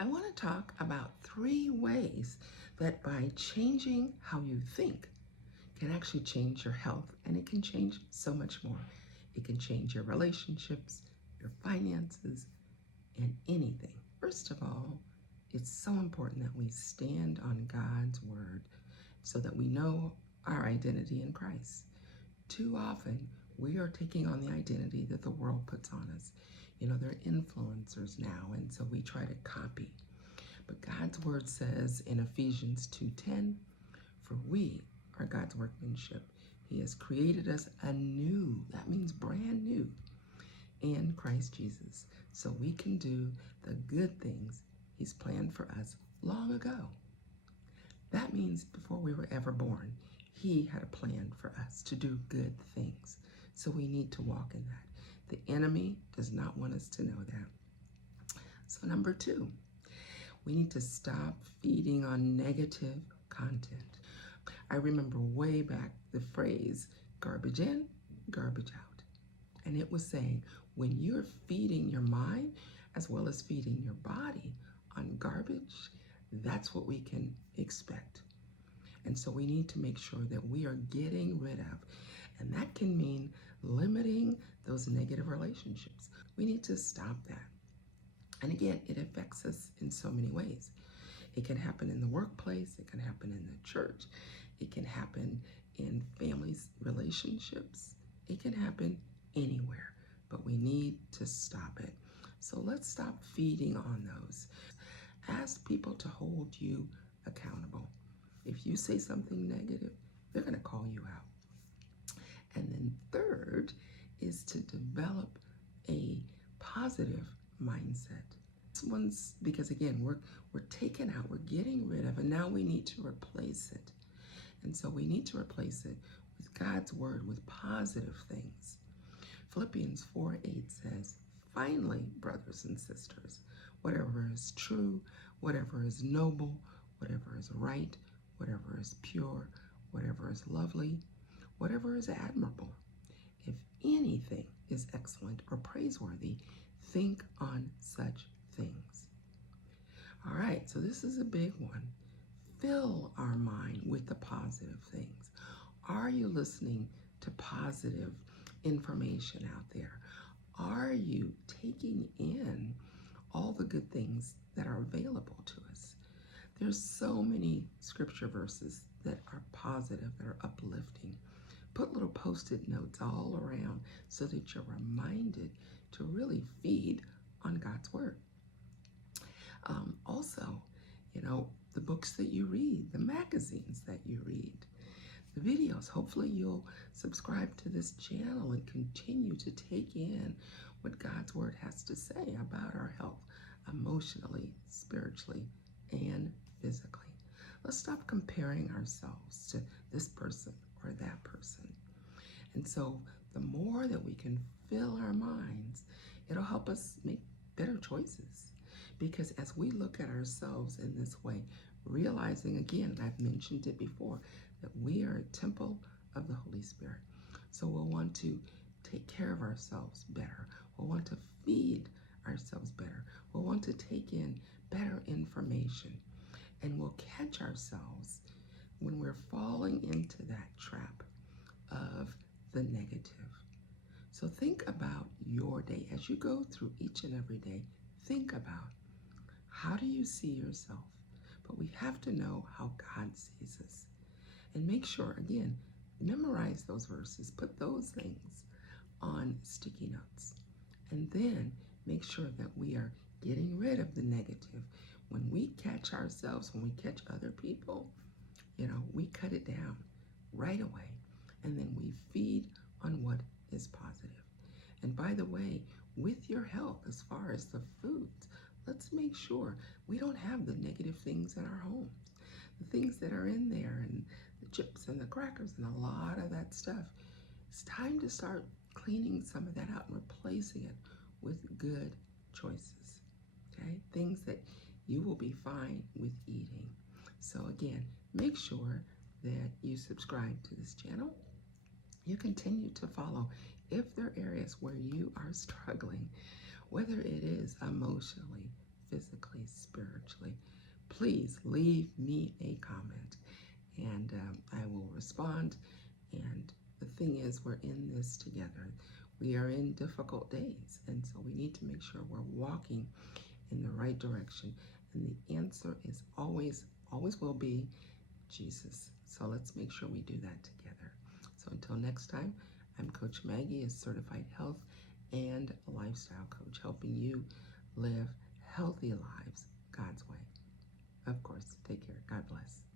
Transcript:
I want to talk about 3 ways that by changing how you think can actually change your health, and it can change so much more. It can change your relationships, your finances, and anything. First of all, it's so important that we stand on God's word so that we know our identity in Christ. Too often, we are taking on the identity that the world puts on us. They're influencers now, and so we try to copy. But God's word says in Ephesians 2:10, for we are God's workmanship. He has created us anew. That means brand new in Christ Jesus. So we can do the good things He's planned for us long ago. That means before we were ever born, He had a plan for us to do good things. So we need to walk in that. The enemy does not want us to know that. So number 2, we need to stop feeding on negative content. I remember way back the phrase, garbage in, garbage out. And it was saying, when you're feeding your mind as well as feeding your body on garbage, that's what we can expect. And so we need to make sure that we are getting rid of, and that can mean limiting those negative relationships. We need to stop that. And again, it affects us in so many ways. It can happen in the workplace, it can happen in the church, it can happen in families' relationships, it can happen anywhere, but we need to stop it. So let's stop feeding on those. Ask people to hold you accountable. If you say something negative, they're going to call you out. And then third is to develop a positive mindset. This one's because again, we're taking out, we're getting rid of, and now we need to replace it. And so we need to replace it with God's word, with positive things. Philippians 4:8 says, finally, brothers and sisters, whatever is true, whatever is noble, whatever is right, whatever is pure, whatever is lovely, whatever is admirable, if anything is excellent or praiseworthy, think on such things. All right, so this is a big one. Fill our mind with the positive things. Are you listening to positive information out there? Are you taking in all the good things that are available to us? There's so many scripture verses that are positive, that are uplifting. Put little post-it notes all around so that you're reminded to really feed on God's word. Also, the books that you read, the magazines that you read, the videos. Hopefully you'll subscribe to this channel and continue to take in what God's word has to say about our health, emotionally, spiritually, and physically. Let's stop comparing ourselves to this person or that person. And so the more that we can fill our minds, it'll help us make better choices. Because as we look at ourselves in this way, realizing again, and I've mentioned it before, that we are a temple of the Holy Spirit. So we'll want to take care of ourselves better. We'll want to feed ourselves better. We'll want to take in better information. And we'll catch ourselves when we're falling into that trap of the negative. So think about your day as you go through each and every day. Think about, how do you see yourself? But we have to know how God sees us. And make sure, again, memorize those verses, put those things on sticky notes. And then make sure that we are getting rid of the negative. When we catch ourselves, when we catch other people, we cut it down right away. And then we feed on what is positive. And by the way, with your health, as far as the foods, let's make sure we don't have the negative things in our homes. The things that are in there, and the chips and the crackers and a lot of that stuff. It's time to start cleaning some of that out and replacing it with good choices. Okay? Things that you will be fine with eating. So again, make sure that you subscribe to this channel. You continue to follow. If there are areas where you are struggling, whether it is emotionally, physically, spiritually, please leave me a comment and I will respond. And the thing is, we're in this together. We are in difficult days, and so we need to make sure we're walking in the right direction. And the answer is always, always will be Jesus. So let's make sure we do that together. So until next time, I'm Coach Maggie, a certified health and lifestyle coach, helping you live healthy lives God's way. Of course, take care. God bless.